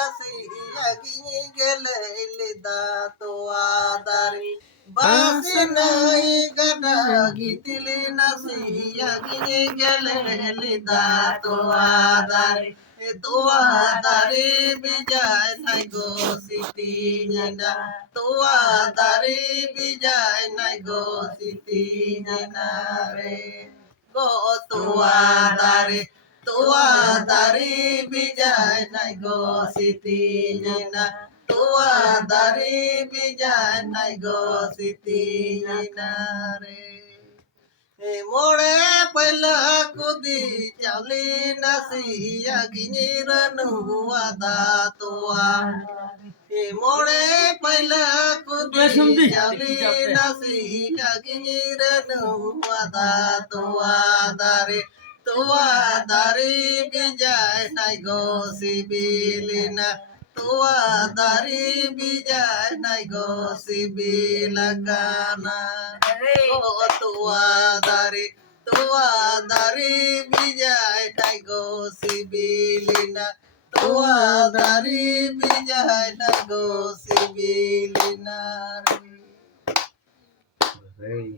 নাসিয়া গিয়ে গেলে লিদা তোয়াদারি বাসি নাই গানা গিতিলি নাসিয়া গিয়ে গেলে লিদা তোয়াদারি তোয়াদারি বিজয় নাই গো সিটি না তোয়াদারি বিজয় নাই গো সিটি না রে গো তোয়াদারি বিজয় নাই গো সিটি না তোয়াদারি বিজয় নাই গো সিটি না রে মোড়ে পয়লা কুদি চালি নাসিয়া গিনিরনু আদা তোয়া মোড়ে পয়লা কুদি চালি নাসিয়া গিনিরনু আদা তোয়া দারে বিজয় নাই গো সিবিলিনা তোয়াদারি বিজয় নাই গো সিবিল গানা ও তোয়াদারি বিজয় নাই গো সিবিলিনা তোয়াদারি বিজয় নাই গো সিবিলিনা রে